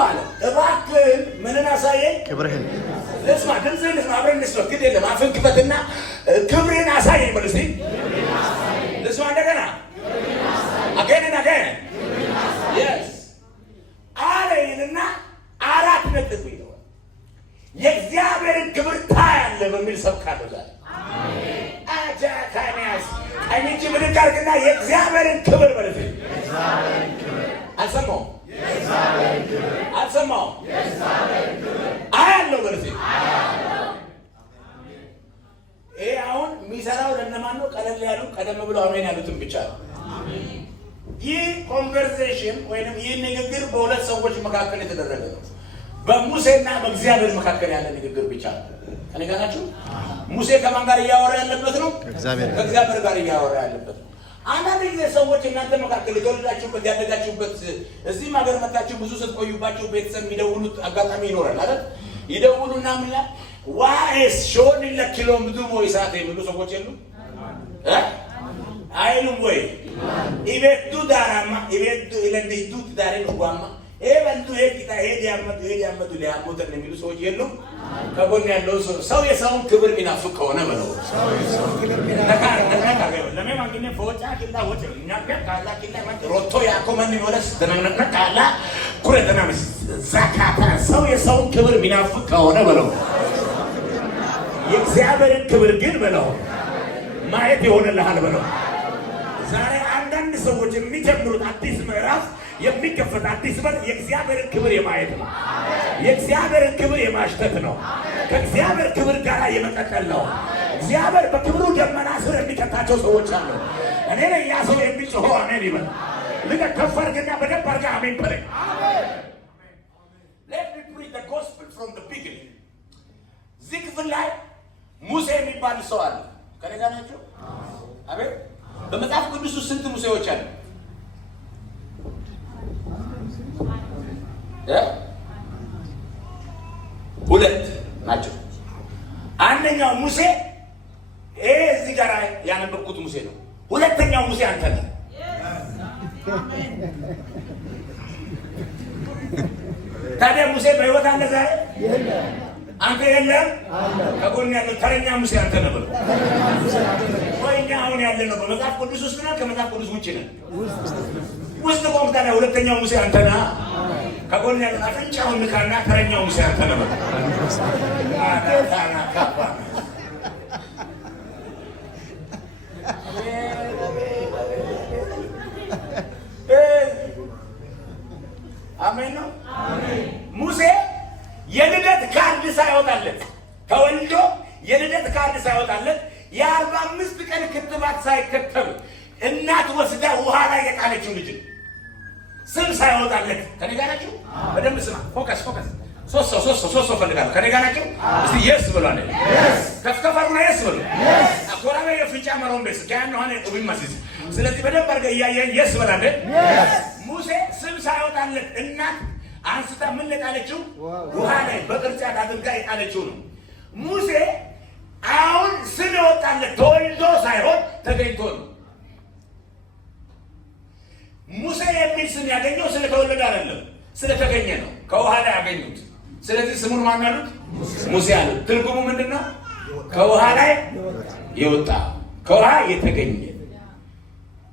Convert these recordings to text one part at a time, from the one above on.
ማለት እባክህን ምንን አሳየኝ? ክብርህን። ልስማ፣ ድምፅህን ልስማ፣ አብረን እንስማ። ግድ የለም አፍን ክፈትና ክብርህን አሳየኝ በል እስኪ። ልስማ እንደገና አገን የስ አለይንና አራት ነጥብ ይለዋል። የእግዚአብሔርን ክብር ታያለህ በሚል ሰብካለሁ ዛሬ። አጃካኒያስ ቀኝ እጅ ምልክ አድርግና የእግዚአብሔርን ክብር በል እስኪ። አልሰማሁም አያለሁ በል እስኪ። ይሄ አሁን የሚሰራው ለእነማን ነው? ቀለል ያሉ ቀደም ብለው አሜን ያሉትን ብቻ ነው። ይህ ኮንቨርሴሽን ወይንም ይህ ንግግር በሁለት ሰዎች መካከል የተደረገ ነው። በሙሴና በእግዚአብሔር መካከል ያለ ንግግር ብቻ ነው። እኔ ጋር ናችሁ? ሙሴ ከማን ጋር እያወራ ያለበት ነው? ከእግዚአብሔር ጋር እያወራ ያለበት ነው። አንዳንድ ጊዜ ሰዎች እናንተ መካከል የተወለዳችሁበት ያደጋችሁበት እዚህም ሀገር መጣችሁ ብዙ ስትቆዩባችሁ ቤተሰብ የሚደውሉት አጋጣሚ ይኖራል አይደል? ይደውሉና ምን ይላል? ዋኤስ ሾን ለኪሎ ምድሞ ይሳት የሚሉ ሰዎች የሉ አይሉም ወይ? ኢቤቱ ዳራማ ኢቤቱ ኢለንዲቱ ዳሬን ጓማ ኤበንቱ ሄቂታ ሄዲያመቱ ሊያሞተን የሚሉ ሰዎች የሉም? ከጎን ያለው ሰው የሰውን ክብር የሚናፍቅ ከሆነ በለው ሰው የሰውን ክብር የሚናፍቅ ከሆነ በለው የእግዚአብሔርን ክብር ግን በለው ማየት ይሆንልሃል በለው። ዛሬ አንዳንድ ሰዎች የሚጀምሩት አዲስ ምዕራፍ የሚከፈት አዲስ በር የእግዚአብሔርን ክብር የማየት ነው። የእግዚአብሔርን ክብር የማሽተት ነው። ከእግዚአብሔር ክብር ጋር የመቀጠል ነው። እግዚአብሔር በክብሩ ደመና ስር የሚከታቸው ሰዎች አሉ። እኔ ላይ ያ ሰው የሚጮኸው አሜን ይበል። ልቀ ከፍ አድርግና በደንብ አድርገህ አሜን በለኝ። Let me preach the gospel from the beginning. እዚህ ክፍል ላይ ሙሴ የሚባል ሰው አለ። ከኔ ጋር ናቸው? አቤት። በመጽሐፍ ቅዱስ ውስጥ ስንት ሙሴዎች አሉ? ሁለት ናቸው። አንደኛው ሙሴ እዚህ ጋር ያነበብኩት ሙሴ ነው። ሁለተኛው ሙሴ አንተ ነህ። ታዲያ ሙሴ በሕይወት አለ ዛሬ? አንተ የለም። ከጎን ያለው ተረኛ ሙሴ አንተ ነህ ብሎ ወይኛ አሁን ያለ ነው በመጽሐፍ ቅዱስ ውስጥ ነው? ከመጽሐፍ ቅዱስ ውጭ ነው? ውስጥ ቆምታ ነው። ሁለተኛው ሙሴ አንተ ነህ። ከጎን ያለው አፍንጫውን ንካና ተረኛው ሙሴ አንተ ነህ ብሎ አሜን ነው። ሙሴ የልደት ካርድ ሳይወጣለት ተወልዶ የልደት ካርድ ሳይወጣለት የ45 ቀን ክትባት ሳይከተብ እናት ወስዳ ውሃ ላይ የጣለችው ልጅ ስም ሳይወጣለት ከኔ ጋር ናችሁ? በደንብ ስማ። ፎከስ ሶስት ሰው ፈልጋለሁ። ከኔ ጋር ናችሁ? እስቲ የስ ብሏል። ከፍከፈሩና የስ ብሎ አኮራበ የፍንጫ መሮን ቤስ ከያን ሆነ ኡቢማሲስ ስለዚህ በደንብ አድርገህ እያየህ የስ ብሏል። ሙሴ ስም ሳይወጣለት እናት አንስታ ምን ለጣለችው? ውሃ ላይ በቅርጫት አድርጋ የጣለችው ነው። ሙሴ አሁን ስም የወጣለት ተወልዶ ሳይሆን ተገኝቶ ነው። ሙሴ የሚል ስም ያገኘው ስለተወለደ አይደለም፣ ስለተገኘ ነው። ከውሃ ላይ ያገኙት። ስለዚህ ስሙን ማን አሉት? ሙሴ አሉት። ትርጉሙ ምንድን ነው? ከውሃ ላይ የወጣ ከውሃ የተገኘ።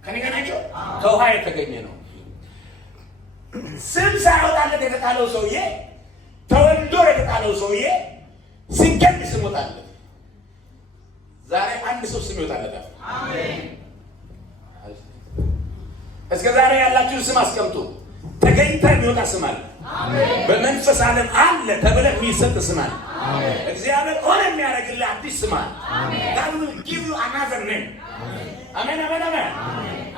ከኔ ጋር ናቸው? ከውሃ የተገኘ ነው። ስም ሳይወጣለት የተጣለው ሰውዬ ተወልዶ የተጣለው ሰውዬ ሲገኝ ስም ወጣለት። ዛሬ አንድ ሰው ስም ይወጣለታል። አሜን። እስከ ዛሬ ያላችሁ ስም አስቀምጡ። ተገኝታ የሚወጣ ስም አለ። አሜን። በመንፈስ ዓለም አለ ተብለ የሚሰጥ ስም አለ። አሜን። እግዚአብሔር ሆነ የሚያደርግልህ አዲስ ስም አለ። አሜን። God will give you another name. አሜን አሜን አሜን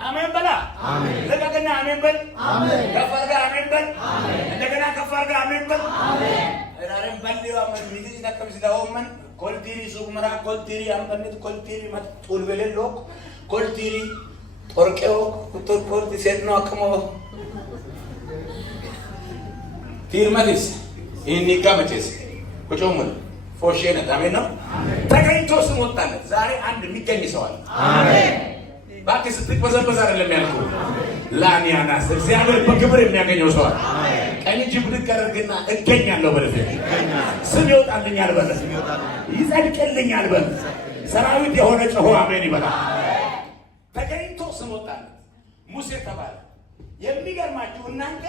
አሜን በላ። አሜን። ለቀቀና አሜን በል። አሜን። ከፍ አድርገህ አሜን በል። አሜን። እንደገና ከፍ አድርገህ አሜን በል። አሜን። አረም ባልዲዋ ምን ሚዚ ተከምስ ዳውመን ኮልቲሪ ሱቅመራ ኮልቲሪ አምበነት ኮልቲሪ ማጥኡል በለሎ ኮልቲሪ ጦርቄው ቁጥር ኮልቲ ሴት ነው አቅሞ ቲርማቲስ ኢኒካመቴስ ቆጮሙል ፎሽየነ አሜን ነው። ተገኝቶ ስም ወጣለት። ዛሬ አንድ የሚገኝ ሰው አለ። አሜን። ባክ ስትቅበዘበዝ አይደለም ያልኩህ። ላሚያናስ እግዚአብሔር በክብር የሚያገኘው ሰው አለ። ቀኝ እጅ ብድግ አድርግና እገኛለሁ በለስ ስም ይወጣልኛል በለስ ይጸድቅልኛል በለስ ሰራዊት የሆነ ጮሆ አሜን ይበላል። ተገኝቶ ስም ወጣለት ሙሴ ተባለ። የሚገርማችሁ እናንተ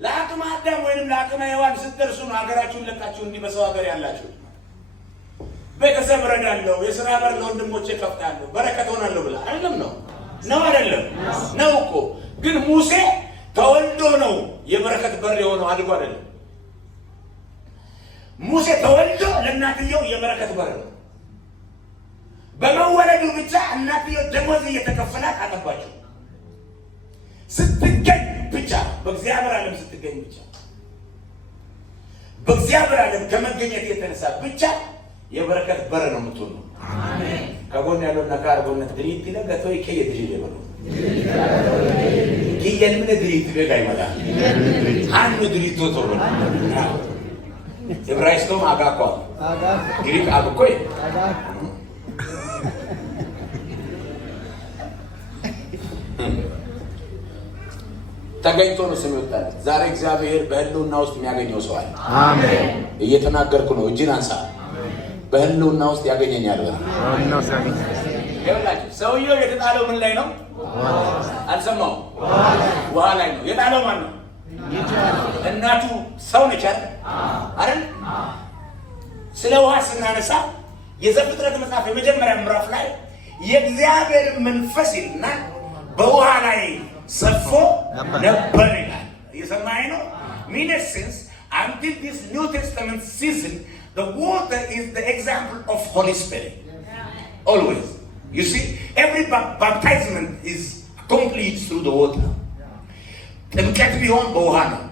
ለአቅመ አዳም ወይንም ለአቅመ ሔዋን ስትደርሱ ነው ሀገራችሁን ለቃችሁ እንዲህ በሰው ሀገር ያላችሁ። ቤተሰብ እረዳለሁ፣ የሥራ በር ለወንድሞቼ እከፍታለሁ፣ በረከት ሆናለሁ ብላ አይደለም ነው አይደለም ነው እኮ። ግን ሙሴ ተወልዶ ነው የበረከት በር የሆነው፣ አድጎ አይደለም። ሙሴ ተወልዶ ለእናትየው የበረከት በር ነው። በመወለዱ ብቻ እናትየው ደሞዝ እየተከፈላት አጠባቸው። ስትገኝ ብቻ በእግዚአብሔር ዓለም ስትገኝ ብቻ በእግዚአብሔር ዓለም ከመገኘት የተነሳ ብቻ የበረከት በር ነው የምትሆነው። አሜን። ከጎን ያለው ነካር ጎነት ድሪት ይለገቶ ይከየ ድሪት ይበሉ ይየን ምን ድሪት ገጋይ ማዳ አንዱ ድሪት ቶቶሮ ዕብራይስቶም አጋኳ ግሪክ አብኮይ ተገኝቶ ነው ስም ይወጣል። ዛሬ እግዚአብሔር በህልውና ውስጥ የሚያገኘው ሰው አለ። አሜን። እየተናገርኩ ነው። እጅን አንሳ። በህልውና ውስጥ ያገኘኛል በል። ሰውየው የተጣለው ምን ላይ ነው? አልሰማው? ውሃ ላይ ነው የጣለው። ማን ነው? እናቱ ሰው ነች አይደል? ስለ ውሃ ስናነሳ የዘፍጥረት መጽሐፍ የመጀመሪያ ምዕራፍ ላይ የእግዚአብሔር መንፈስ ይልና በውሃ ላይ ሰፎ ነበር ይላል። እየሰማኸኝ ነው? ሚነስንስ until this New Testament season, the water is the example of Holy Spirit. Always. You see, every baptism is complete through the water. ጥምቀት ቢሆን በውሃ ነው።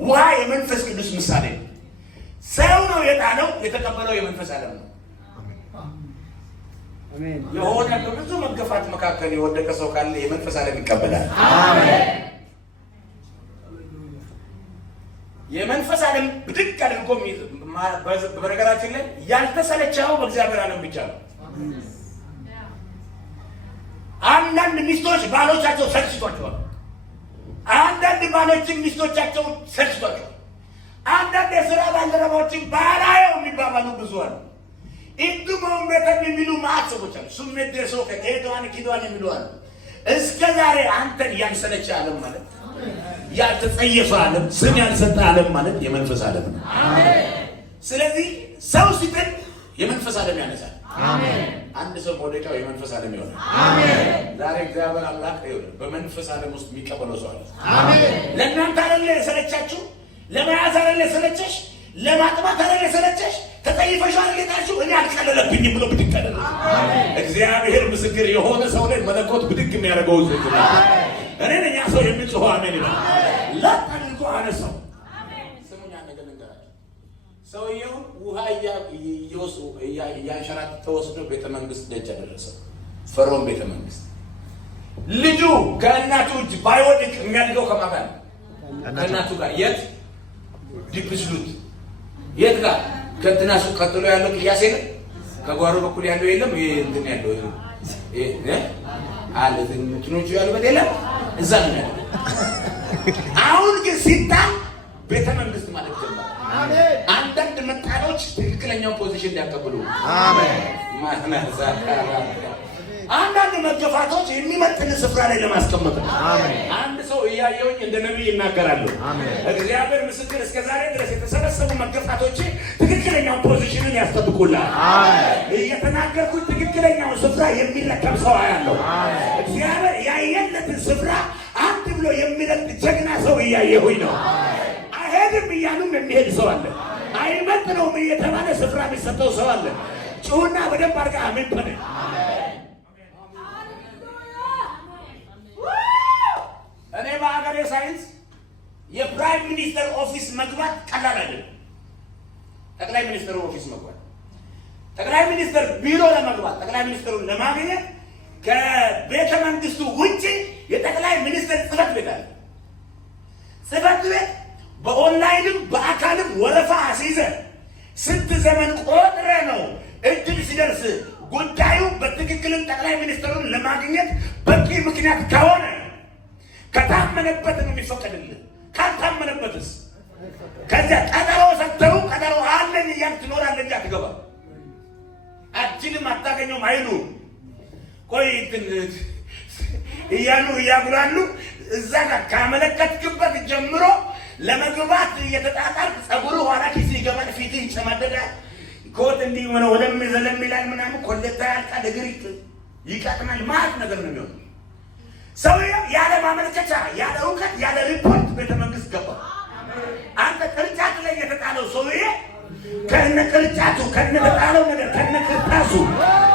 ውሃ የመንፈስ ቅዱስ ምሳሌ ነው። ሰው ነው የጣለው፣ የተቀበለው የመንፈስ ዓለም ነው። አሜን። የሆነ በብዙ መገፋት መካከል የወደቀ ሰው ካለ የመንፈስ ዓለም ይቀበላል። አሜን። የመንፈስ ዓለም ብድግ አድርጎ በነገራችን ላይ ያልተሰለቸው በእግዚአብሔር ዓለም ብቻ ነው። አንዳንድ ሚስቶች ባሎቻቸው ሰልችቷቸዋል። አንዳንድ ባሎችን ሚስቶቻቸው ሰልችቷቸዋል። አንዳንድ የሥራ ባልደረቦችን ባላየው የሚባባሉ ብዙ አሉ። ኢንዱሞም ቤተም የሚሉ ማዕት ሰዎች አሉ። ሱሜት ደርሶ ከሄዷን ኪዷን የሚሉ አሉ። እስከ ዛሬ አንተን ያልሰለቸ ዓለም ማለት ያልተጸየፈ ዓለም፣ ስም ያልሰጠ ዓለም ማለት የመንፈስ ዓለም ነው። ስለዚህ ሰው ሲጥል የመንፈስ ዓለም ያነሳል። አንድ ሰው መውደቂያው የመንፈስ ዓለም ይሆናል። ዛሬ እግዚአብሔር አምላክ በመንፈስ ዓለም ውስጥ የሚቀበለው ሰው አለ። ለእናንተ አይደለ የሰለቻችሁ፣ ለመያዝ አይደለ የሰለቸሽ፣ ለማጥባት አይደለ የሰለቸሽ፣ ተጠይፈሻል ጌታችሁ እኔ አልቀለለብኝም ብሎ ብድግ አደረገ። እግዚአብሔር ምስክር የሆነ ሰው ላይ መለኮት ብድግ የሚያደርገው ዝግጅት እኔ ነኝ። ያ ሰው የሚጮህ አሜን ይላል። ለአንዱ አነሳው። ስሙኛ ነገር ልንገራችሁ። ሰውየው ውሃ እያንሸራተተ ተወስዶ ቤተ መንግስት ደጅ አደረሰ። ፈርዖን ቤተ መንግስት። ልጁ ከእናቱ እጅ ባይወድቅ የሚያድገው ከማን ጋር? ከእናቱ ጋር። የት? ዲፕስሉት። የት ጋር? ከእንትናሱ ቀጥሎ ያለው ቅያሴ ነው። ከጓሮ በኩል ያለው የለም። ይሄ እንትን ያለው አለ እንትኖቹ ያሉበት የለም። እዛ ነው ያለው። አሁን ግን ሲጣል ቤተ መንግስት ማለት ጀመረ። አንዳንድ መጣሎች ትክክለኛውን ፖዚሽን ሊያቀብሉ አንዳንድ መገፋቶች የሚመጥን ስፍራ ላይ ለማስቀመጥ ነው። አንድ ሰው እያየውኝ እንደ ነቢይ ይናገራሉ። እግዚአብሔር ምስክር፣ እስከ ዛሬ ድረስ የተሰበሰቡ መገፋቶች ትክክለኛውን ፖዚሽንን ያስጠብቁላል። እየተናገርኩት ትክክለኛውን ስፍራ የሚረከብ ሰው ያለው እግዚአብሔር ያየለትን ስፍራ አንድ ብሎ የሚለቅ ጀግና ሰው እያየሁኝ ነው። አይሄድም እያሉም የሚሄድ ሰው አለ። አይመጥነውም እየተባለ ስፍራ የሚሰጠው ሰው አለ። ጩሁና በደንብ አድርጋ አሜን በል። እኔ በሀገሬ ሳይንስ የፕራይም ሚኒስተር ኦፊስ መግባት ቀላል አይደለም። ጠቅላይ ሚኒስትሩ ኦፊስ መግባት፣ ጠቅላይ ሚኒስትር ቢሮ ለመግባት፣ ጠቅላይ ሚኒስትሩን ለማግኘት ከቤተ መንግስቱ ውጭ የጠቅላይ ሚኒስትር ጽህፈት ቤት አለ። ጽህፈት ቤት በኦንላይንም በአካልም ወረፋ አስይዘ ስንት ዘመን ቆጥረ ነው እድል ሲደርስ ጉዳዩ በትክክልም ጠቅላይ ሚኒስትሩን ለማግኘት በቂ ምክንያት ከሆነ ከታመነበት ነው የሚፈቀድልህ። ካልታመነበትስ ከዚያ ቀጠሮ ሰጥተው ቀጠሮ አለን እያልክ ትኖራለህ እንጂ አትገባም። አችንም አታገኘውም አይሉ ቆይ እያሉ እያጉላሉ እዛ ጋር ካመለከትክበት ጀምሮ ለመግባት እየተጣጣርክ ጸጉሩ ኋላ ኪስ ይገባል፣ ፊትህ ይጨማደዳል፣ ኮት እንዲህ ሆነ ወለም ዘለም ይላል ምናምን ኮሌታ ያልቃል፣ እግር ይቀጥናል። ማለት ነገር ነው የሚሆነው። ሰውየው ያለ ማመልከቻ ያለ እውቀት ያለ ሪፖርት ቤተ መንግስት ገባ። አንተ ቅርጫት ላይ የተጣለው ሰውዬ ከነ ቅርጫቱ ከነ ተጣለው ነገር ከነ ቅርጣሱ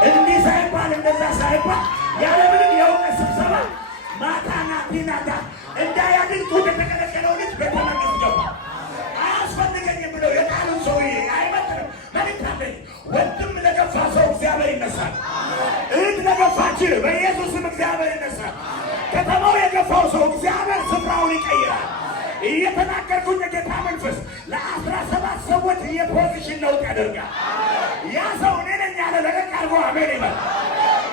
እንዲህ ሳይባል እንደዛ ሳይባል ያለ ምንም የእውቀት ስብሰባ ማታና ቲናታ እንዳያድን ጡት የተከለከለው ልጅ ቤተ መንግስት ገባ። አያስፈልገኝም ብለው የጣሉት ሰውዬ አይመጥንም። መልእክት አለኝ። ወንድም ለገፋ ሰው እግዚአብሔር ይነሳል። እህት ለገፋችን በኢየሱስም እግዚአብሔር ይነሳል። ከተማው የገፋው ሰው እግዚአብሔር ስፍራውን ይቀይራል። እየተናገርኩኝ የጌታ መንፈስ ለ17 ሰዎች የፖዚሽን ለውጥ ያደርጋል። ያ ሰው እኔ ነኝ ያለ ለቀቅ አድርጎ አሜን ይበል።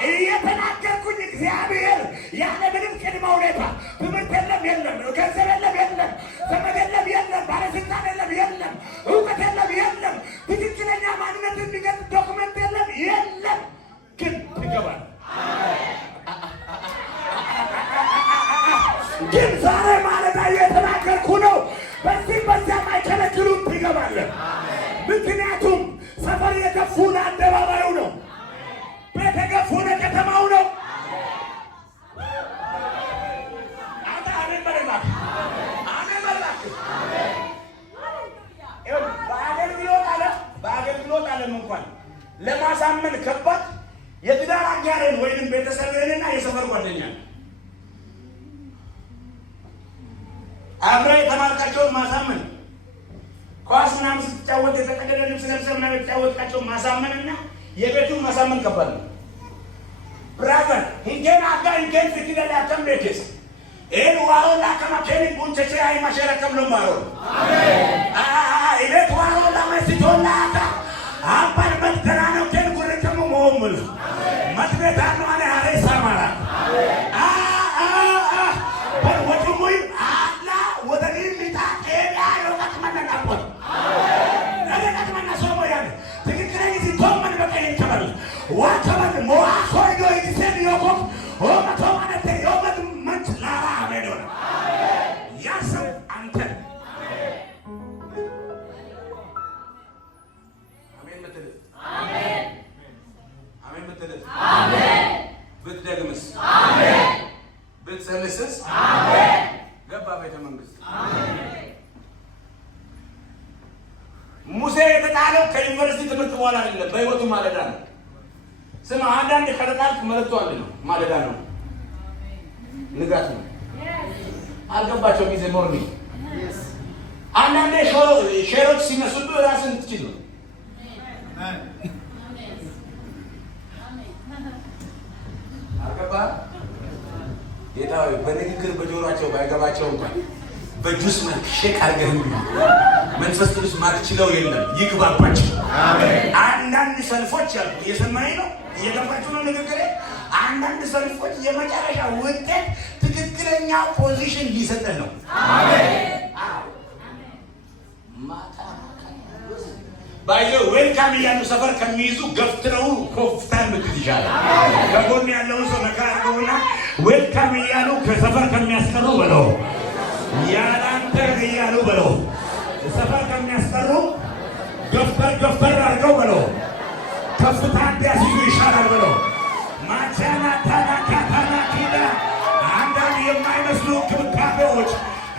እየተናገርኩኝ እግዚአብሔር ያለ ምንም ቅድመ ሁኔታ ትምህርት የለም፣ ገንዘብ የለም፣ ዘመድ የለም፣ ባለስልጣን የለም፣ እውቀት የለም፣ ትክክለኛ ማንነት የሚገልጽ ዶክመንት የለም፣ ግን ትገባል። ግን ዛሬ ማለዳ እየተናገርኩ ነው። በዚህም በዚያም አይከለክሉም፣ ትገባለህ። ምክንያቱም ሰፈር የገፉ ለአደባባዩ ነው፣ ቤት የገፉ ለከተማው ነው። አሜን በለላክ፣ አሜን በለላክ። በአገልግሎት ዓለም እንኳን ለማሳመን ከባድ የትዳር አጋርን ወይንም ቤተሰብህንና የሰፈር ጓደኛን አብረህ የተማርካቸውን ማሳመን፣ ኳስ ምናምን ስትጫወት የተቀደደ ልብስ ለብሰህ ምናምን የተጫወትካቸውን ማሳመንና የቤቱን ማሳመን ከባድ ነው። ብራዘር hinken aga hinken fitidala kam lekes en waro la kama keni buncheche ay mashara kam lo maro amen ile waro la mesitola ata apar bantarano ken gure kam moomul matbe dano ane hare samara par watu moy ala wadani mita ela yo katmana kapot ale katmana somo yani tikikrai si tomman bakay kabal wa kabal mo akoy do ikisen yoko o matomane te yo mad manch lara amedona yasam ante amen metel amen amen metel amen bitdegmis amen bitselesስ አሜን ገባ ቤተ መንግስት አሜን። ሙሴ የተጣለው ከዩኒቨርሲቲ ትምህርት በኋላ አይደለም፣ በህይወቱ ማለዳ ነው። ስማ አንዳንድ ከተጣልክ መልእክቱ አንድ ነው፣ ማለዳ ነው፣ ንጋት ነው። አልገባቸው ጊዜ ሞርኒንግ። አንዳንዴ ሼሮች ሲነሱብህ ራስን ትችል ነው። አልገባ ጌታ ሆይ በንግግር በጆሯቸው ባይገባቸው እንኳን በጁስ መልክ ሼክ አድርገህ መንፈስ ቅዱስ ማትችለው የለም ይግባባቸው። አሜን። አንዳንድ ሰልፎች አሉ። እየሰማኸኝ ነው? እየገባችሁ ነው ንግግሬ? አንዳንድ ሰልፎች የመጨረሻ ውጤት ትክክለኛ ፖዚሽን ሊሰጥህ ነው። አሜን። ባይዘ ዌልካም እያሉ ሰፈር ከሚይዙ ገፍትረው ኮፍታን ምትት ይሻላል። ከጎን ያለውን ሰው መከራ አድርገውና ዌልካም እያሉ ከሰፈር ከሚያስቀሩ በለው፣ ያላንተ እያሉ በለው፣ ሰፈር ከሚያስቀሩ ገፍተር አድርገው በለው፣ ከፍታ እንዲያስይዙ ይሻላል በለው። ማቻና ታናካታና ኪዳ አንዳንድ የማይመስሉ እንክብካቤዎች፣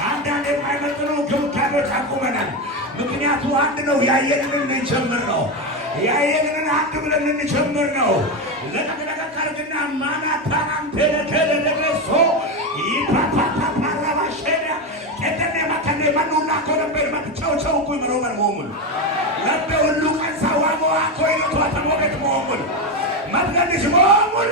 አንዳንድ የማይመጥኑ እንክብካቤዎች አቁመናል። ምክንያቱ አንድ ነው። ያየንን እንጨምር ነው። ያየንን አንድ ብለን እንጨምር ነው። ለተከለከለና ማናታናን ተለከለለሶ ይፓፓፓ ፓራባሸዳ ከተነ ማከነ ማኑና ኮረበር ማቻው ኩይ መሮበር ሞሙል ለበ ሁሉ ቀንሳ ዋጎ አኮይ ነው ተሞገት ሞሙል ማድረግሽ ሞሙል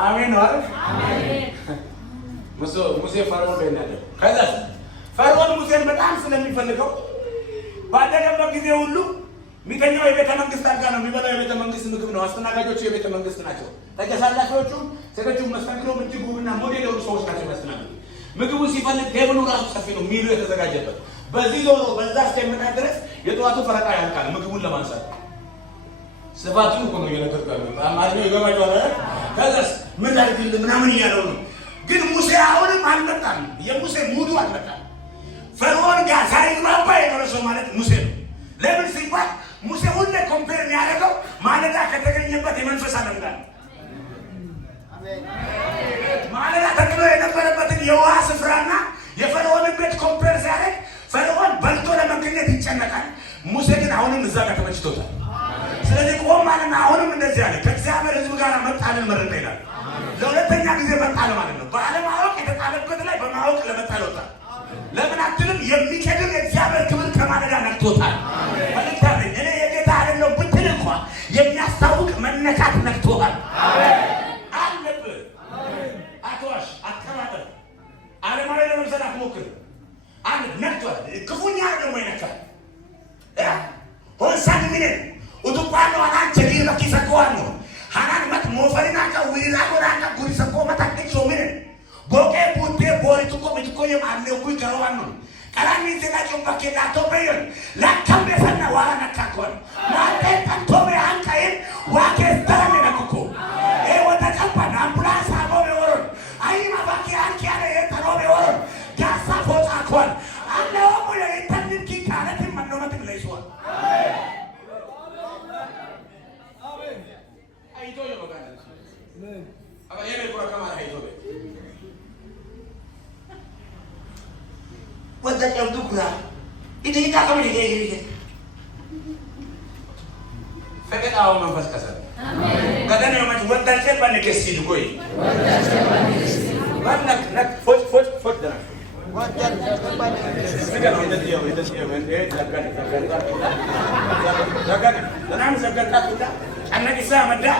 አሜን ነው። አሜን። ሙሴ ፈርዖን ላይ ነበር። ከዛ ፈርዖን ሙሴን በጣም ስለሚፈልገው ባደገበት ጊዜ ሁሉ ሚተኛው የቤተ መንግስት አልጋ ነው። የሚበላው የቤተ መንግስት ምግብ ነው። አስተናጋጆቹ የቤተ መንግስት ናቸው። ተገሳላሾቹ ሴቶቹ መስተንግዶ እጅግ ውብና ሞዴል የሆኑ ሰዎች ናቸው የሚያስተናግዱ። ምግቡ ሲፈልግ ቴብሉ ራሱ ሰፊ ነው፣ ሚሉ የተዘጋጀበት። በዚህ ዞሮ በዛ እስከሚመጣ ድረስ የጠዋቱ ፈረቃ ያልቃል። ምግቡን ለማንሳት ስፋቱ እኮ ነው እየነገርኩህ። አማርኛው ይገባችኋል? ከዛስ ምን አድርግልህ ምናምን እያለው ነው። ግን ሙሴ አሁንም አልመጣም። የሙሴ ሙዱ አልመጣም። ፈርዖን ጋር ሳይግባባ የኖረ ሰው ማለት ሙሴ ነው። ለምን ሲባል ሙሴ ሁሌ ኮምፔር የሚያደርገው ማለዳ ከተገኘበት የመንፈስ ዓለም ጋር ነው። ማለዳ ተክሎ የነበረበትን የውሃ ስፍራና የፈርዖንን ቤት ኮምፔር ሲያደርግ ፈርዖን በልቶ ለመገኘት ይጨነቃል። ሙሴ ግን አሁንም እዛ ጋር ተመችቶታል። ስለዚህ ቆም ማለት አሁንም እንደዚህ አለ፣ ከእግዚአብሔር ሕዝብ ጋር መጣልን መረጠ ይላል። ለሁለተኛ ጊዜ መጣል ማለት ነው። ባለማወቅ የተጣለበት ላይ በማወቅ ለመጣል ወጣ። ለምን አትልም? የሚቀድም የእግዚአብሔር ክብር ከማለዳ ነክቶታል። መልክታ እኔ የጌታ አይደለሁም ብትል እንኳ የሚያስታውቅ መነካት ነክቶታል። አለብህ። አትዋሽ፣ አትቀባጠር፣ ዓለማዊ ለመምሰል አትሞክር። አንድ ነክቷል። ክፉኛ ደግሞ ይነካል። ሆንሳን ሚኔ utukwano ananche lilo kisakwano hanan mat mofarina ka wila goranga guri sakko matakki chomine boke putte bori tuko mitko yem anne ku garawano kalani tena chomba ke la tobeyon la kambe sana wala nakakon mate kantobe hankain wake starane nakuko e wata kapa na ambulance abobe woron ai mabaki anki ale tarobe woron gasa fota kon anne omule itanin ki kana tim manno matin leiswa haitoyo bagana amen aba yeye kwa kama haitobe wanda ya dukura ite ita kama ni gege feke awo man fas kasa amen gadane yo mati wanda chepa ne kesi dugoyi wanda chepa ne kesi wanda nak fot dana wanda chepa ne kesi sika no ita men zakana dana zakana kuda anna isa mada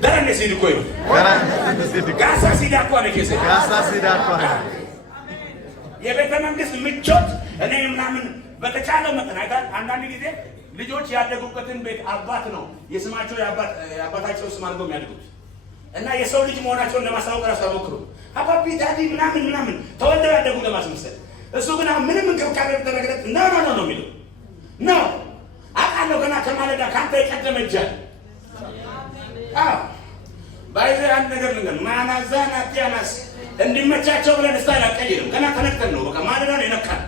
darane sidi koy darane sidi gasa sida ko ne kese gasa sida ko የቤተ መንግስት ምቾት እኔ ምናምን በተቻለው መጠን አይታል። አንዳንድ ጊዜ ልጆች ያደጉበትን ቤት አባት ነው የስማቸው የአባታቸው ስም አድርገው የሚያድጉት እና የሰው ልጅ መሆናቸውን ለማሳወቅ ራሱ አሞክሩ አባቢ ዳዲ ምናምን ተወልደው ያደጉ ለማስመሰል። እሱ ግን ምንም እንክብካቤ ተነግረት ነው የሚለው ነው። አቃለው ገና ከማለዳ ካንተ የቀደመ እጃል ባይዘ አንድ ነገር ልንገር ማናዛና ቲያናስ እንዲመቻቸው ብለን ስታይል አቀይርም። ገና ተነክተን ነው በቃ ማለዳ ነው የነካል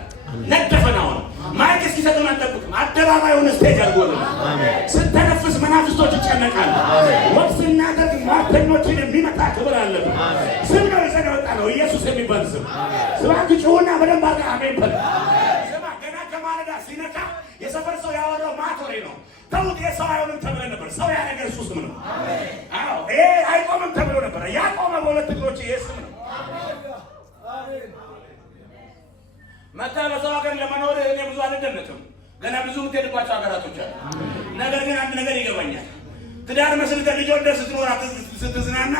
ነደፈን። አሁን ማይክ እስኪሰጡን አንጠብቅም። አደባባዩን ስቴጅ አድርጎልን ስተነፍስ መናፍስቶች ይጨነቃሉ። ወቅ ስናደርግ ማተኞችን የሚመጣ ክብር አለብን። ስም ነው ይዘን የወጣ ነው ኢየሱስ የሚባል ስም። ስባክ ጭውና በደንብ አድርገህ አሜን በል። ስማ ገና ከማለዳ ሲነካ የሰፈር ሰው ያወራው ማቶሬ ነው። ተውት የሰው አይሆንም ተብለን ነበር። ሰው ያደረገ እሱ ስም ነው። አዎ ይሄ አይቆምም ተብሎ ነበር። ያቆመ በሁለት እግሮች ይሄ ስም ነው። መታ በሰው ሀገር ለመኖር እኔ ብዙ አልደነቅም። ገና ብዙ የምትሄድባቸው ሀገራቶች አሉ። ነገር ግን አንድ ነገር ይገባኛል። ትዳር መስርተህ ልጅ ወልደህ ስትኖር ስትዝናና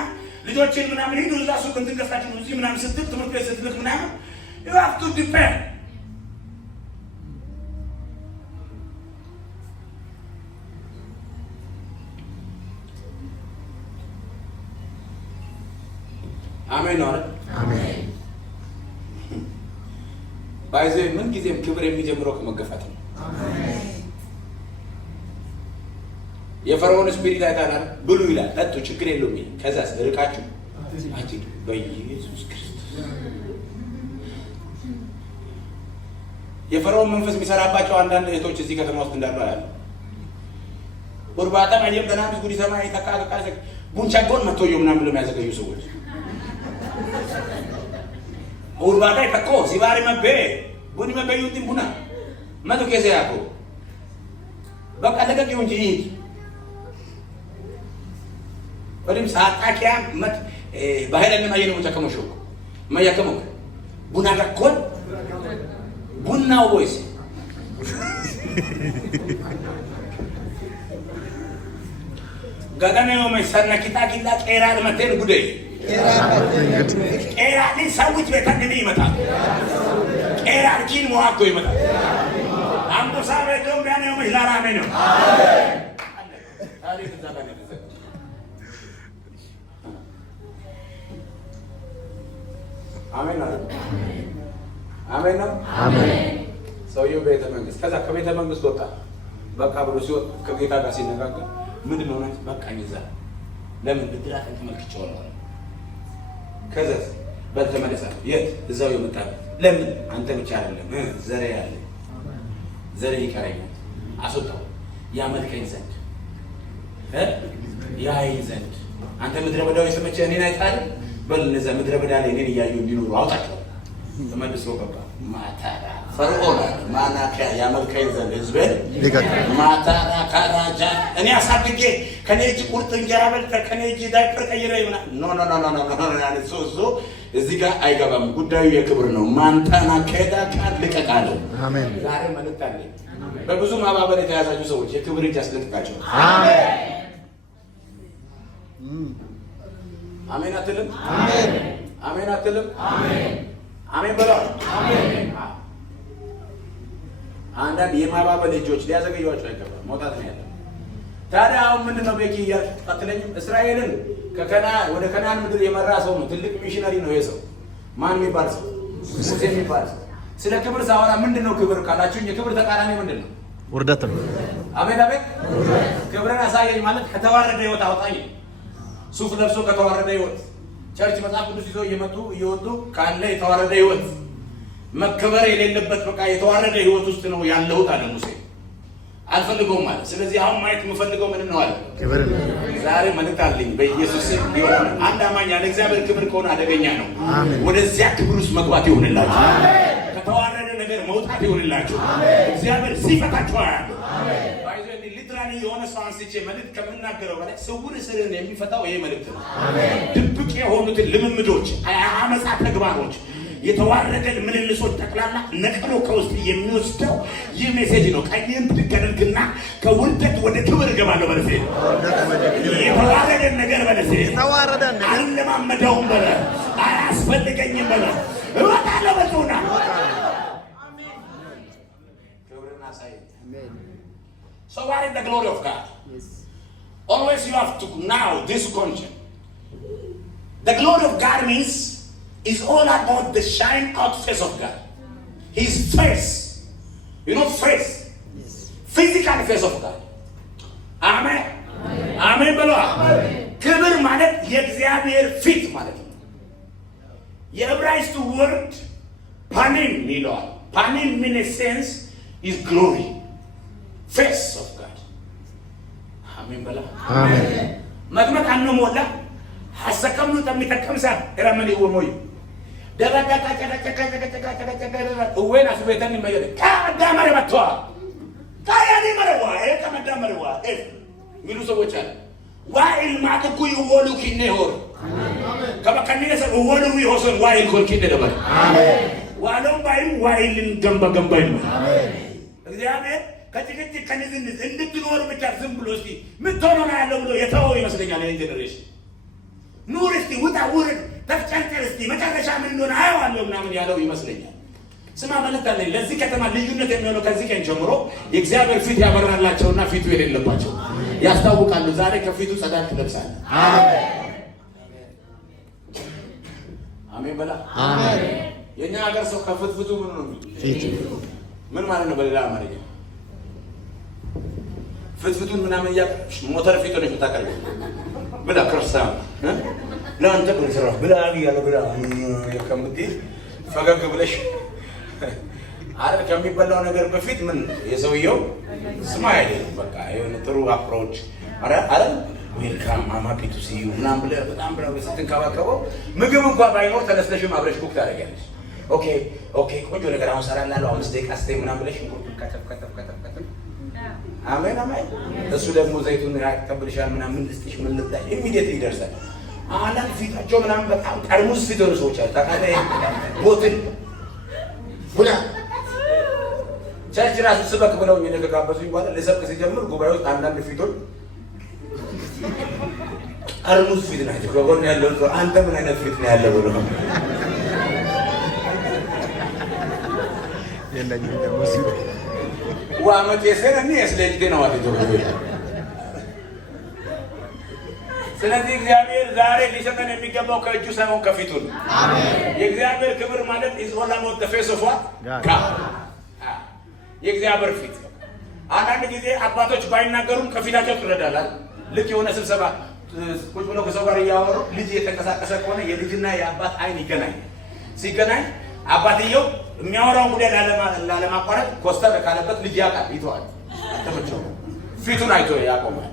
ልጆችን ምናምን ሂዱ እዛ ሱቅ እንትን ገዝታችሁ እዚህ ምናምን ስትል ትምህርት ቤት ስትልክ ምናምን you have to depend አሜን ነው አይደል? አሜን። ባይዘ ምን ጊዜም ክብር የሚጀምረው ከመገፋት ነው። አሜን። የፈርዖን ስፒሪት አይታናል ብሉ ይላል ጠጡ ችግር የለውም ይላል። ከዛስ ርቃችሁ አትሂዱ በኢየሱስ ክርስቶስ። የፈርዖን መንፈስ የሚሰራባቸው አንዳንድ እህቶች እዚህ ከተማ ውስጥ እንዳሉ አያሉ ቁርባታ ማየም ገና ብዙ ጉዲ ሰማይ ተቃቀቃ ቡንቻጎን መጥቶዩ ምናምን ብለው የሚያዘገዩ ሰዎች ኡርባታ ይፈቆ ሲባሪ መቤ ቡኒ መቤዩቲን ቡና መቶ ከዘ ያቆ በቃ ለቀቂው እንጂ ወዲም ሳጣቂያ መት ባህለና ማየነው ተከመሾ ማያከመ ቡና ጋኮን ቡናው ወይስ ጋጋኔው መሰና ኪታኪላ ቄራል መተን ጉደይ ቄራሊ ሰውት በተንደሚ ይመጣል። ቄራልኪን ሞአጎ ይመጣል። አምቦሳ በደም ያነው ይላራሜ ነው ታሪክ ተዛባነ አሜን አሜን አሜን። ሰውየው ቤተ መንግስት ከዛ ከቤተ መንግስት ወጣ። በቃ ብሎ ሲወጣ ከጌታ ጋር ሲነጋገር ምንድን ነው ማለት በቃኝ እዛ ለምን ብድራትን ተመልክቼው ነው። ከዛ በተመለሰ የት እዛው የመጣ ለምን አንተ ብቻ አይደለም ዘሬ ያለ ዘሬ ይቀረኛል አስወጣው ያመልከኝ ዘንድ ያይን ዘንድ አንተ ምድረ በዳው የሰመቸ እኔን አይታል በል እነዛ ምድረ በዳ ላይ እኔን እያዩ እንዲኖሩ አውጣቸው። ተመልሶ ገባ። ማታራ ፈርዖን ማናካ ያመልከኝ ዘንድ ህዝቤን ማታራ ካራጃ እኔ አሳድጌ ከኔ እጅ ቁርጥ እንጀራ በልተህ ከኔ እጅ ዳይፐር ቀይረህ ይሆናል። ኖ ሶ እዚህ ጋር አይገባም። ጉዳዩ የክብር ነው። ማንታና ከዳ ቃል ልቀቃለሁ። አሜን። ዛሬ መልእክት አለኝ። በብዙ ማባበል የተያዛችሁ ሰዎች የክብር እጅ አስለቅቃቸው። አሜን አሜን አትልም? አሜን አሜን አትልም? አሜን አሜን በለው። አሜን። አንዳንድ የማባበል እጆች ሊያዘገዩዋቸው አይገባም። መውጣት ነው ያለው። ታዲያ አሁን ምንድነው ቤኪ እያልኩ እስራኤልን ወደ ከነዓን ምድር የመራ ሰው ነው። ትልቅ ሚሽነሪ ነው የሰው። ማን የሚባል ሰው? ሙሴ የሚባል ሰው። ስለ ክብር ሳወራ ምንድነው ክብር ካላችሁኝ የክብር ተቃራኒ ምንድነው? ውርደት ነው። አሜን አሜን። ክብርን አሳየኝ ማለት ከተዋረደ ህይወት አውጣኝ። ሱፍ ለብሶ ከተዋረደ ህይወት ቸርች መጽሐፍ ቅዱስ ይዘው እየወጡ ካለ የተዋረደ ህይወት መከበር የሌለበት በቃ የተዋረደ ህይወት ውስጥ ነው ያለሁት አለ ሙሴ። አልፈልገውም ማለት። ስለዚህ አሁን ማየት የምፈልገው ምን ነው አለ ክብር። ዛሬ መልእክት አለኝ በኢየሱስ ስም። ቢሆን አንድ አማኝ ያለ እግዚአብሔር ክብር ከሆነ አደገኛ ነው። ወደዚያ ክብር ውስጥ መግባት ይሆንላችሁ። ከተዋረደ ነገር መውጣት ይሆንላችሁ። እግዚአብሔር ሲፈታችሁ አያለሁ። ሊትራሊ የሆነ ሰው አንስቼ መልእክት ከምናገረው በላይ ስውር እስርን የሚፈታው ይሄ መልእክት ነው። ድብቅ የሆኑትን ልምምዶች፣ አመፃ ተግባሮች፣ የተዋረደን ምልልሶች ጠቅላላ ነቅሎ ከውስጥ የሚወስደው ይህ ሜሴጅ ነው። ቀኝን ብድግ አድርግና ከውርደት ወደ ክብር እገባለሁ በለሴ። የተዋረደን ነገር በለሴ አልለማመደውም በለ፣ አያስፈልገኝም በለ፣ እወጣለሁ በልጡና ክብርን አሳይ። So what is the glory of God? Yes. Always you have to now this concept. The glory of God means is all about the shine out face of God. His face. You know face. Yes. Physical face of God. Amen. Amen. Amen. ክብር ማለት የእግዚአብሔር ፊት ማለት ነው። የዕብራይስጡ word panim ይለዋል። panim in a sense is glory. Face of God. Amen bala. Amen. Magmat anno mola hasakamnu tamitakam sa eramani umoy. Daga uwen asbetan ni mayade. Ka damare matwa. Kaya ni marwa ka madamarwa. Milu ሰዎች አለ ዋይል ማጥኩ ይወሉ ኪነሆር ከባ ከኒነ ሰው ወሉ ይሆሰን ዋይል ኮል ኪነ ደባ አሜን። ዋሎም ባይም ዋይልን ገምባ ይማ አሜን። እግዚአብሔር ከጥቂት ከነዝንዝ እንድትኖር ብቻ ዝም ብሎ እስቲ ምትሆነው ነው ያለው ብሎ የተወው ይመስለኛል። ይሄን ጀነሬሽን ኑር እስቲ ውጣ ውረድ ተፍጨንጨር እስቲ መጨረሻ ምን እንደሆነ አየዋለሁ ምናምን ያለው ይመስለኛል። ስማ ማለት አለ ለዚህ ከተማ ልዩነት የሚሆነው ከዚህ ቀን ጀምሮ የእግዚአብሔር ፊት ያበራላቸውና ፊቱ የሌለባቸው ያስታውቃሉ። ዛሬ ከፊቱ ጸዳል ትለብሳለህ። አሜን አሜን በላ አሜን። የኛ ሀገር ሰው ከፍትፍቱ ምን ነው ፊቱ ምን ማለት ነው? በሌላ አማርኛ ፍትፍቱን ምናምን ያቀርሽ ሞተር ፊቱ ነው የምታቀርበው ብላ ክርስቲያን ለአንተ ብለህ ብላ ያለ ብላ ከምትይ ፈገግ ብለሽ አረ ከሚበላው ነገር በፊት ምን የሰውየው ስማይል በቃ የሆነ ጥሩ አፕሮች አረ ዌልካም ማማ ፒቱ ሲዩ ምናምን ብለህ በጣም ብለው ስትንከባከበው ምግብ እንኳን ባይኖር ተነስተሽ አብረሽ ኩክ ታደርጊያለሽ። ኦኬ ቆንጆ ነገር አሁን ሰራላለሁ 5 ደቂቃ ስቴይ ምናምን ብለሽ እንቁርጡን ከተፍ አሜን አሜን። እሱ ደግሞ ዘይቱን ያቀብልሻል ምናምን ልስጥሽ ምን ልታይ ኢሚዲየትሊ ይደርሳል። አንዳንድ ፊታቸው ምናምን በጣም ጠርሙስ ፊት ሆነ ሰዎች አሉ ታውቃለህ። ቦትል ሁላ ቸርች ራሱ ስበክ ብለው እኔ ጋበዙኝ በኋላ ለሰብክ ሲጀምር ጉባኤው አንዳንድ ፊቶች ጠርሙስ ፊት ናቸው። ከጎን ያለው አንተ ምን አይነት ፊት ነው ያለው ብሎ የለኝም ደግሞ ዋመት የሰረኒ ስለዚህ ነው አጥቶ። ስለዚህ እግዚአብሔር ዛሬ ሊሰጠን የሚገባው ከእጁ ሳይሆን ከፊቱ ነው። አሜን። የእግዚአብሔር ክብር ማለት ኢዝኦላም ወደ ፌሶፋ የእግዚአብሔር ፊት። አንዳንድ ጊዜ አባቶች ባይናገሩም ከፊታቸው ትረዳላል። ልክ የሆነ ስብሰባ ቁጭ ብለው ከሰው ጋር እያወሩ ልጅ የተንቀሳቀሰ ከሆነ የልጅና የአባት አይን ይገናኝ። ሲገናኝ አባትየው የሚያወራውን ጉዳይ ላለማቋረጥ ኮስተር ካለበት ልጅ ያውቃል፣ ይተዋል። አተመቸው ፊቱን አይቶ ያቆማል።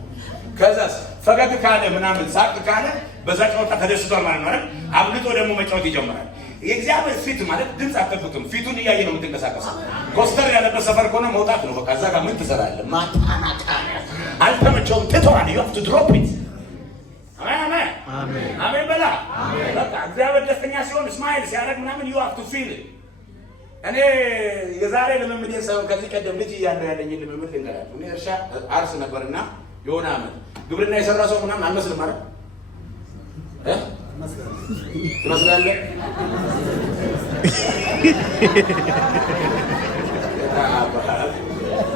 ከዛስ ፈገግ ካለ ምናምን ሳቅ ካለ በዛ ጨዋታ ተደስቷል ማለት ነው። አብልጦ ደግሞ መጫወት ይጀምራል። የእግዚአብሔር ፊት ማለት ድምፅ አትጠብቅም። ፊቱን እያየ ነው የምትንቀሳቀሰው። ኮስተር ያለበት ሰፈር ከሆነ መውጣት ነው በቃ። እዛ ጋር ምን ትሰራለህ? ማጣናቃ አልተመቸውም፣ ትተዋል። you have to drop it። አሜን አሜን አሜን በላ። በቃ እግዚአብሔር ደስተኛ ሲሆን ስማይል ሲያደርግ ምናምን you have to feel it። እኔ የዛሬ ልምምድ ሳይሆን ከዚህ ቀደም ልጅ እያለሁ ያለኝ ልምምድ ልንገራችሁ። እኔ እርሻ አርስ ነበርና የሆነ አመት ግብርና የሰራ ሰው ምናምን አልመስልም ማለት ትመስላለህ።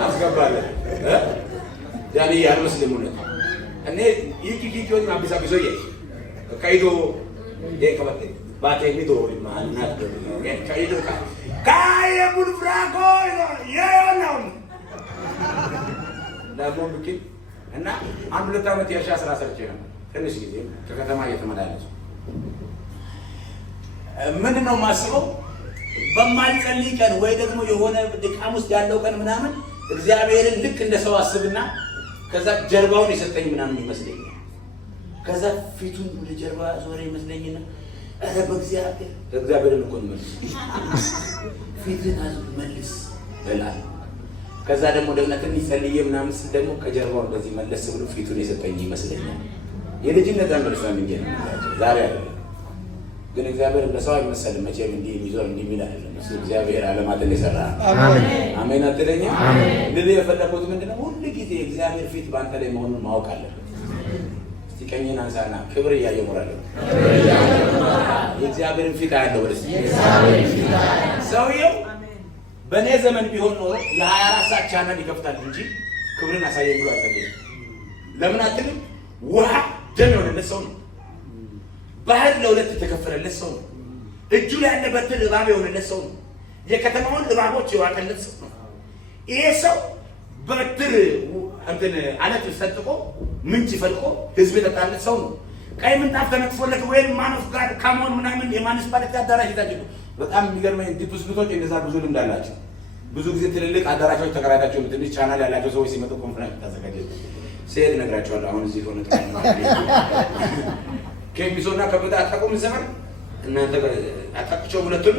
አስገባለህ ዳኒ አልመስልም እውነት እኔ ይኪኪኪውን አብሳብሶ ከይዶ የከበተ ባቴሚዶ ማናት ከይዶ ካየ ቡልፍራኮ የሆነው ለሞምኪ እና አንድ ሁለት ዓመት የእርሻ ስራ ሰርቼ ነው። ትንሽ ጊዜ ከከተማ እየተመላለስኩ ምንድነው የማስበው በማልጸልይ ቀን ወይ ደግሞ የሆነ ድካም ውስጥ ያለው ቀን ምናምን እግዚአብሔርን ልክ እንደ ሰው አስብና ከዛ ጀርባውን የሰጠኝ ምናምን ይመስለኛል። ከዛ ፊቱን ወደ ጀርባ ዞሬ ይመስለኝና አረ እግዚአብሔርን እኮ ነው መልስ ፊትን መልስ በላይ ከዛ ደግሞ ደግነትን ይጸልይ ምናምን ስል ደግሞ ከጀርባው እንደዚህ መለስ ብሎ ፊቱን የሰጠኝ ይመስለኛል። የልጅነት አንደርስታንድ እንጂ ዛሬ አይደለም። ግን እግዚአብሔር እንደሰው አይመሰልም መቼም እንዲህ የሚዞር እንዲህ የሚል አይደለም። እሱ እግዚአብሔር ዓለማትን የሰራ አሜን አሜን አትለኛ። ልል የፈለኩት ምንድነው ሁሉ ጊዜ እግዚአብሔር ፊት በአንተ ላይ መሆኑን ማወቅ አለበት። እስቲ ቀኝን አንሳና ክብር እያየሞራለሁ የእግዚአብሔርን ፊት አያለው ወደስ ሰውየው በእኔ ዘመን ቢሆን ኖሮ የ24 ሰዓት ቻናል ይከፍታል እንጂ ክብርን አሳየኝ ብሎ አይፈልግም። ለምን አትልም? ውሃ ደም የሆነለት ሰው ነው። ባህር ለሁለት የተከፈለለት ሰው ነው። እጁ ላይ ያለበት እባብ የሆነለት ሰው ነው። የከተማውን እባቦች የዋጠለት ሰው ነው። ይሄ ሰው በትር እንትን አለት ሰጥቆ ምንጭ ፈልቆ ህዝብ የጠጣለት ሰው ነው። ቀይ ምንጣፍ ተነጥፎለት ወይም ማኖፍ ጋር ካሞን ምናምን የማንስፓሊቲ አዳራሽ ይታጅ። በጣም የሚገርመኝ ዲፕስሉቶች እንደዛ ብዙ ልምድ አላቸው። ብዙ ጊዜ ትልልቅ አዳራሾች ተከራይታቸው ትንሽ ቻናል ያላቸው ሰዎች ሲመጡ ኮንፈረንስ ታዘጋጀ ሲሄድ እነግራቸዋለሁ። አሁን እዚህ ሆነ ከሚሶና ከበታ አጣቆም ዘመን እናንተ አጣቅቸው ሁለቱም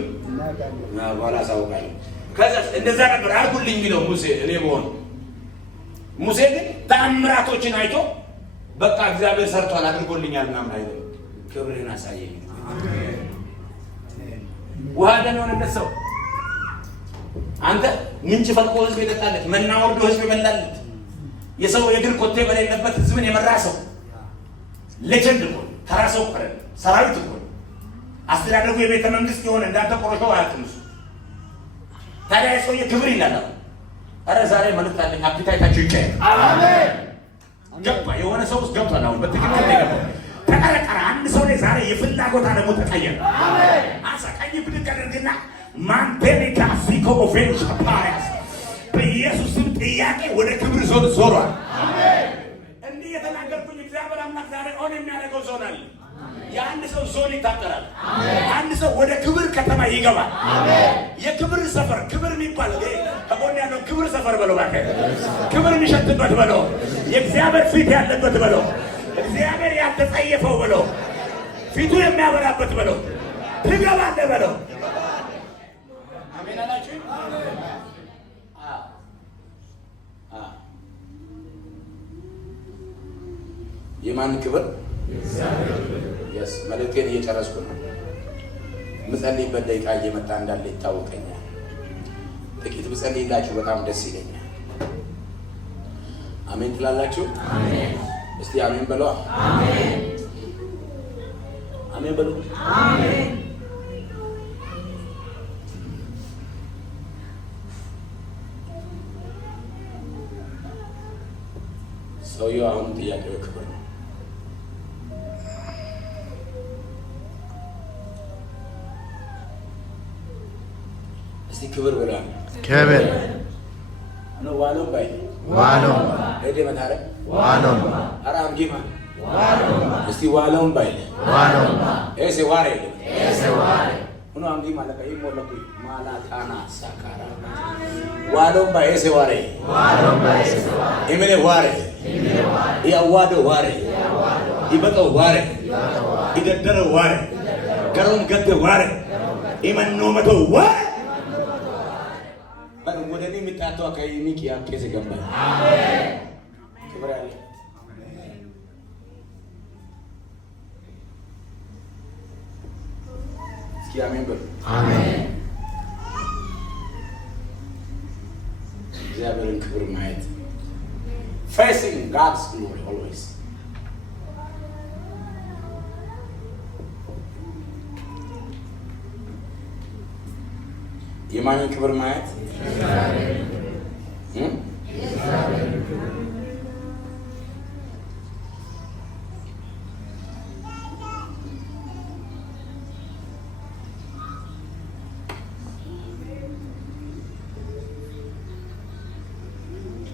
በኋላ አሳውቃለሁ። ከዛ እንደዛ ነበር አርጉልኝ የሚለው ሙሴ እኔ በሆነ ሙሴ ግን ተአምራቶችን አይቶ በቃ እግዚአብሔር ሰርቷል አድርጎልኛል ምናምን አይደለም። ክብርህን አሳየኝ። ውሃ ደም የሆነለት ሰው አንተ ምንጭ ፈልቆ ህዝብ የጠጣለት መና ወርዶ ህዝብ የበላለት የሰው የእግር ኮቴ በሌለበት ህዝብን የመራ ሰው ሌጀንድ እኮ ተራ ሰው እኮ አይደለም፣ ሰራዊት እኮ አስተዳደጉ የቤተ መንግስት የሆነ እንዳንተ ቆርሾ አያውቅም እሱ። ታዲያ የሰውዬ ክብር ይላል። ኧረ ዛሬ መልዕክት አለኝ። አፒታይታችሁ ይቀየር። አሜን። ገባ የሆነ ሰው ውስጥ ገብቷል። አሁን በትክክል እንደገባ ተቀረቀረ። አንድ ሰው ላይ ዛሬ የፍላጎት አለሙ ተቀየረ። አሜን። አሳቀኝ ብድግ አድርግና ማንቴሪካ ፊኮ ኦፌንስ ፓሪያስ በኢየሱስም ጥያቄ ወደ ክብር ዞን ዞሯል። አሜን። እንዲህ የተናገርኩኝ እግዚአብሔር አምላክ ዛሬ ኦን የሚያደርገው ዞን አለ። የአንድ ሰው ዞን ይታጠራል። አንድ ሰው ወደ ክብር ከተማ ይገባል። አሜን። የክብር ሰፈር ክብር የሚባል ከጎን ያለው ክብር ሰፈር በለው ባከ ክብር የሚሸትበት በለው የእግዚአብሔር ፊት ያለበት በለው እግዚአብሔር ያልተጸየፈው በለው ፊቱ የሚያበራበት በለው ትገባለህ በለው። አሜን አላችሁ? የማን ክብር? የስ መልእክቴን እየጨረስኩ ነው። ምጸልይበት ደቂቃ እየመጣ እንዳለ ይታወቀኛል። ጥቂት ብጸልይላችሁ በጣም ደስ ይለኛል። አሜን ትላላችሁ? አሜን። እስቲ አሜን በሉ። አሜን። አሜን በሉ። አሜን። ሰውየው አሁን ጥያቄው ክብር ነው። እስቲ ክብር ብለዋል። ክብር ነው ዋሎም ባይ ዋሎም ሄደ መታረ ዋሎም አራም ጊማ ዋሎም እስቲ ዋሎም ባይ ዋሎም ኤሴ ዋሬ ሁኖ አምዲ ማለካ ይሞለኩ ማላታና ሳካራ ዋሎም ባይ ኤሴ ዋሬ ኢሜኔ ዋሬ ያዋዶ ዋሬ ይበቀው ዋሬ ይደደረ ዋሬ ገሮም ገደ ዋሬ ኢመኖ መቶ ዋሬ ወደኔ የሚጣጣው ከሚቂ ያከዘ ገባ። አሜን ክብር ያለ እስኪ አሜን በሉ። አሜን እግዚአብሔርን ክብር ማየት facing God's glory always የማንን ክብር ማየት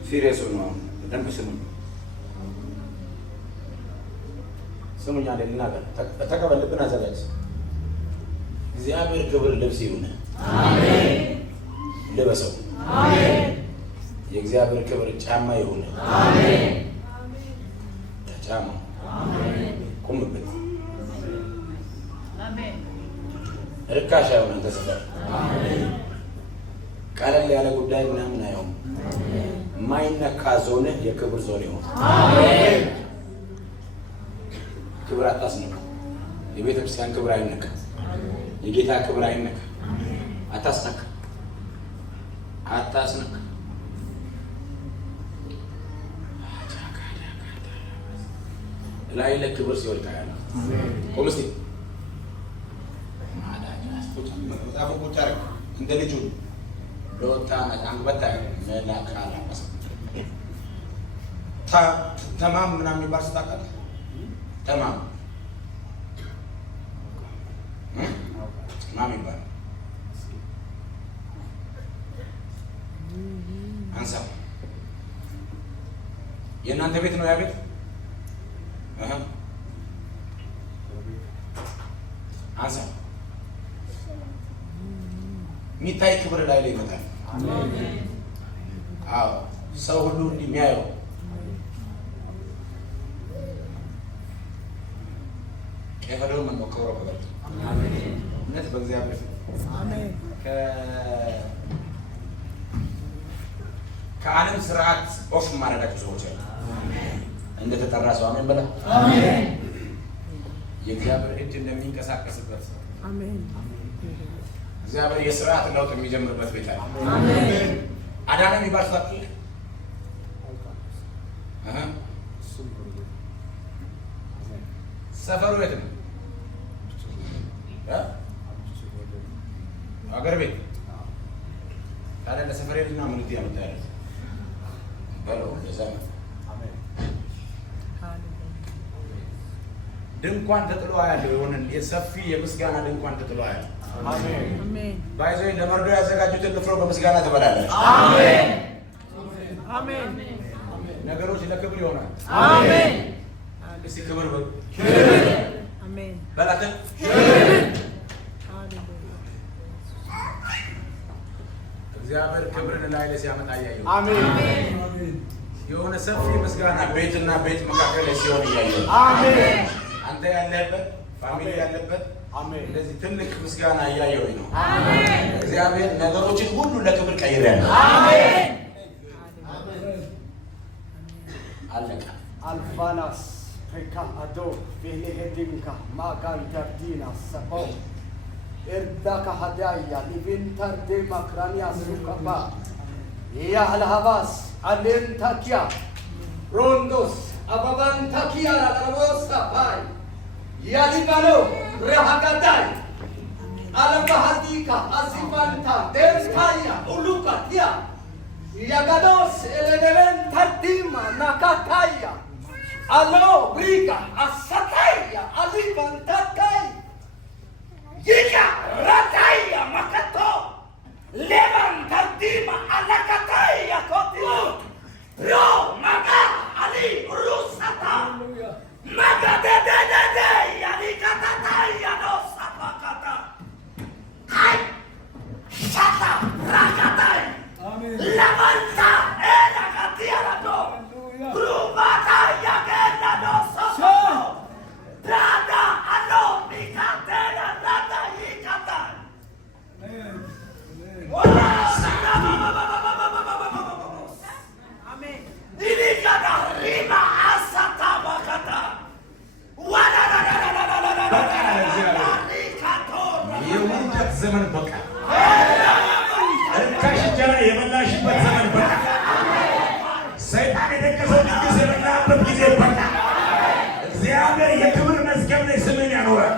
ሲሪየስ ነው። በደንብ ስሙኛ ልናገር ተቀበልብን አዘጋጅ እግዚአብሔር ክብር ልብስ ይሁን። አሜን ልበሰው። አሜን የእግዚአብሔር ክብር ጫማ ይሁን። አሜን ተጫማ። አሜን ቁምበት። አሜን ርካሽ አይሆን አንተ ሰፈር። አሜን ቀለል ያለ ጉዳይ ምናምን አይሆን። ማይነካ ዞን የክብር ዞን ይሁን። አሜን ክብር አታስነካ። የቤተ ክርስቲያን ክብር አይነካ። የጌታ ክብር አይነካ። አታስነካ አታስነካ። ላይ ለክብር ሲወልቃ ያለ ቆም እስቲ መጽሐፉ ቁጭ አድርግ እንደ ልጁ ሎታ አንበታ መላካላ ተማም ምናምን የሚባል ስታውቃለህ? ተማም ማም ይባል አንሳ። የእናንተ ቤት ነው ያ ቤት? አንሳ። የሚታይ ክብር ላይ ይመጣል። አዎ ሰው ሁሉ እንደሚያየው ከፈለው ምን ወከረ በቃ አሜን። እነት በእግዚአብሔር አሜን። ከዓለም ስርዓት ኦፍ ማረጋችሁ ሰዎች አሉ። እንደተጠራ ሰው አሜን በላ። አሜን የእግዚአብሔር እጅ እንደሚንቀሳቀስበት አሜን። እግዚአብሔር የስርዓት ለውጥ የሚጀምርበት ቤት አለ። አሜን አዳነ የሚባል ሰው አለ። ሰፈሩ የት ነው? አገር ቤት ታዲያ ለሰፈሬ ልጅና ምን ልትይ ያመጣል በለው ለዛ ድንኳን ተጥሎ ያለው የሆነ የሰፊ የምስጋና ድንኳን ተጥሎ ያለው አሜን። ባይዘይ ለመርዶ ያዘጋጁትን ንፍሮ በምስጋና ትበላለች። አሜን አሜን። ነገሮች ለክብር ይሆናል። አሜን እስቲ ክብር በሉ። ክብር አሜን በላተ ክብር እግዚአብሔር ክብርን ላይ ሲያመጣ ያየው አሜን። የሆነ ሰፊ ምስጋና ቤትና ቤት መካከል ሲሆን ያየው አሜን። አንተ ያለበት ፋሚሊ ያለበት አሜን። እንደዚህ ትልቅ ምስጋና ያየው ነው። አሜን። እግዚአብሔር ነገሮችን ሁሉ ለክብር ቀይሯል። አሜን አሜን። አለቃ አልፋናስ ሪካ አዶ ቬሌሄዲንካ ማጋን ዳርዲና ሰቆ ኤርዳካ ሀዳያ ሊቪንተር ዴ ማክራኒያ ሱካባ ያ አልሃባስ አሌንታኪያ ሮንዶስ አባባንታኪያ ራቀቦስ ካፓይ ያሊባሎ ረሃጋዳይ አለባሃዲካ አሲባንታ ደርታያ ኡሉካቲያ ያጋዶስ ኤሌደቨን ታርዲማ ናካካያ Alo, briga, asataya, alibantakai. Yika, rataya, makato. Levantardima, alakataya, kotio. Pro, maga, ali, rusata. Maga de, ali katataya, no sapakata. Hai, shata, rakatai. Levanta, ela katiara no. Rumata, yagena no sopo. Dada, ano, mikatena, dada, yikata. Amen. Ini kata rima asata bakata. የውድቀት ዘመን በቃ። ርካሽ እንጀራ የበላሽበት ዘመን በቃ። ሰይጣን የደገሰው ድግስ የበላበት ጊዜ በቃ። እግዚአብሔር የክብር መዝገብ ላይ ስምን ያኖራል።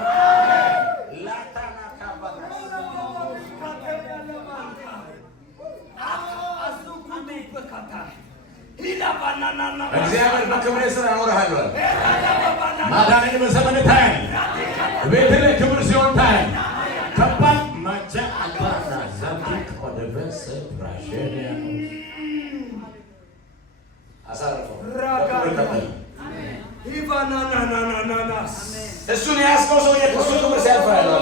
እግዚአብሔር በክብር ስራ ያኖርሃል። ማዳንን በዘመን ታያል። ቤትህ ላይ ክብር ሲሆን ታያል። ከባድ ማጃ አልባና ዛምቲክ ወደበስ ብራሸኒያ አሳርፈው Ivanananananas. እሱን ያስከው ሰው የክሱ ክብር ሲያልፍ ያለው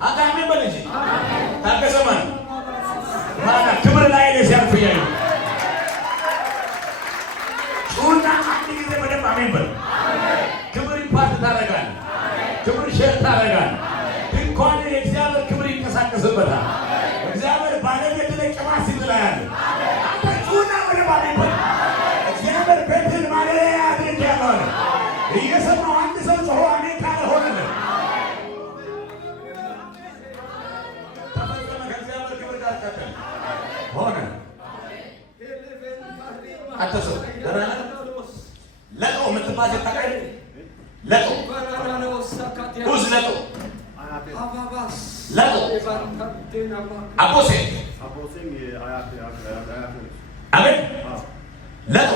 አንተ አሜን በል እንጂ ታገሰ ማን ክብር ላይ ሲያልፍ ያለው ጩና አንድ ጊዜ በደንብ አሜን በል። ክብር ይፓርት ታደርጋለህ። ክብር ሼር ታደርጋለህ። እንኳን የእግዚአብሔር ክብር ይንቀሳቀስበታል። እግዚአብሔር ባለቤት ላይ ቅባት ሲጥላል። አንተ ጩና በደንብ አሜን በል። እግዚአብሔር ቤትን ማደሪያ ያድርጋል። እየሰማው አንድ ሰው ጮሆ አሜን ካለ ሆነለት። ተፈጸመ። ከእግዚአብሔር ክብር ጋር ቀጠለ ሆነ። አተሰው ደራና ለቆ የምትባል ተቃይ ለቆ ሁዝ ለቆ ለቆ አቦሴ አሜን ለቆ